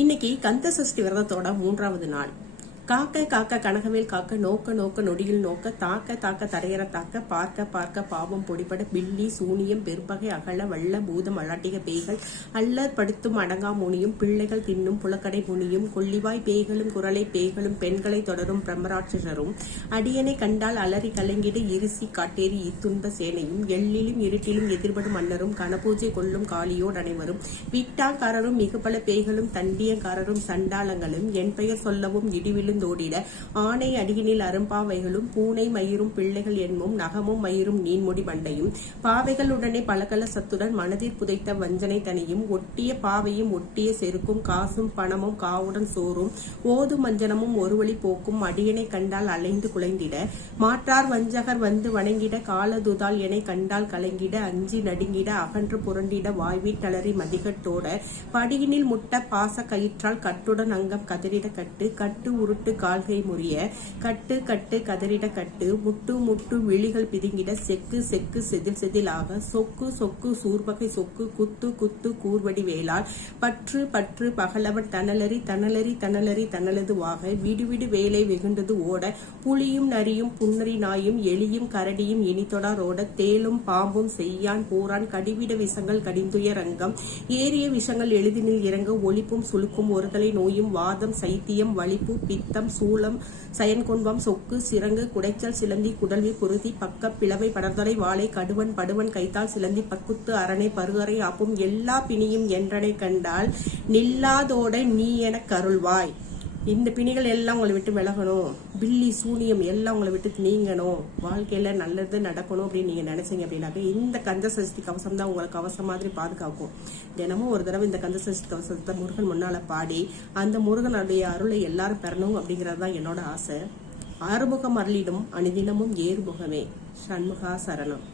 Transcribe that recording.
இன்னைக்கு கந்த சஷ்டி விரதத்தோட மூன்றாவது நாள். காக்க காக்க கனகவேல் காக்க நோக்க நோக்க நொடியில் நோக்க தாக்க தாக்க தரையற தாக்க பார்க்க பார்க்க பாவம் பொடிபட பில்லி சூனியம் பெரும்பகை அகல வள்ள பூதம் அழாட்டிக பேய்கள் அல்லர் படுத்தும் அடங்கா முனியும் பிள்ளைகள் தின்னும் புலக்கடை முனியும் கொள்ளிவாய் பேய்களும் குரலை பேய்களும் பெண்களை தொடரும் பிரம்மராட்சசரும் அடியனை கண்டால் அலறி கலங்கிடு இருசி காட்டேரி இத்துன்ப சேனையும் எள்ளிலும் இருட்டிலும் எதிர்படும் மன்னரும் கனபூஜை கொள்ளும் காளியோடு அனைவரும் வீட்டாக்காரரும் மிக பல பேய்களும் தண்டியக்காரரும் சண்டாளங்களும் என் பெயர் சொல்லவும் இடிவிலும் எழுந்தோடிட ஆனை அடியினில் அரும்பாவைகளும் பூனை மயிரும் பிள்ளைகள் என்மும் நகமும் மயிரும் நீன்முடி மண்டையும். பாவைகளுடனே பலகல சத்துடன் மனதில் புதைத்த வஞ்சனை தனியும் ஒட்டிய பாவையும் ஒட்டிய செருக்கும் காசும் பணமும் காவுடன் சோறும் ஓது மஞ்சனமும் ஒரு வழி போக்கும் அடியனை கண்டால் அலைந்து குலைந்திட. மாற்றார் வஞ்சகர் வந்து வணங்கிட காலதுதால் என கண்டால் கலங்கிட அஞ்சி நடுங்கிட அகன்று புரண்டிட வாய்வீட்டளறி மதிகட்டோட. படியினில் முட்ட பாச கயிற்றால் கட்டுடன் அங்கம் கதறிட கட்டு கட்டு உருட்டு கால்கை முறிய கட்டு கட்டு கதறிட கட்டு முட்டு முட்டு விழிகள் பிதுங்கிட செக்கு செக்கு செதில் செதிலாக சொக்கு சொக்கு சூர்வகை சொக்கு குத்து குத்து கூர்வடி வேளால் பற்று பற்று பகலவன் தனலரி தனலரி தனலரி தனலது வாக விடுவிடு வேலை வெகுண்டது ஓட புலியும் நரியும் புன்னரி நாயும் எலியும் கரடியும் இனித்தொடரோட தேலும் பாம்பும் செய்யான் போரான் கடிவிட விஷங்கள் கடிந்துயர் அங்கம் ஏறிய விஷங்கள் எளிதினில் இறங்க ஒளிப்பும் சுழுக்கும் ஒருதலை நோயும் வாதம் சைத்தியம் வலிப்பு பித்தம் சூலம் சயன்கொன்பம் சொக்கு சிறங்கு குடைச்சல் சிலந்தி குடல்வி குருதி பக்க பிளவை படர்தலை வாழை கடுவன் படுவன் கைத்தால் சிலந்தி பக்குத்து அரணை பருகரை ஆப்பும் எல்லா பிணியும் என்றனை கண்டால் நில்லாதோட நீ எனக் கருள்வாய். இந்த பிணிகள் எல்லாம் உங்களை விட்டு விலகணும். பில்லி சூனியம் எல்லாம் உங்களை விட்டு நீங்கணும். வாழ்க்கையில நல்லது நடக்கணும் அப்படின்னு நீங்க நினைச்சீங்க அப்படின்னாக்க இந்த கந்த சஷ்டி கவசம் தான் உங்களுக்கு கவசம் மாதிரி பாதுகாக்கும். தினமும் ஒரு தடவை இந்த கந்த சஷ்டி கவசத்தை முருகன் முன்னால பாடி அந்த முருகனுடைய அருளை எல்லாரும் பெறணும் அப்படிங்கறது தான் என்னோட ஆசை. ஆறுமுகம் அருளிடும் அனுதினமும் ஏறுமுகமே. சண்முகா சரணம்.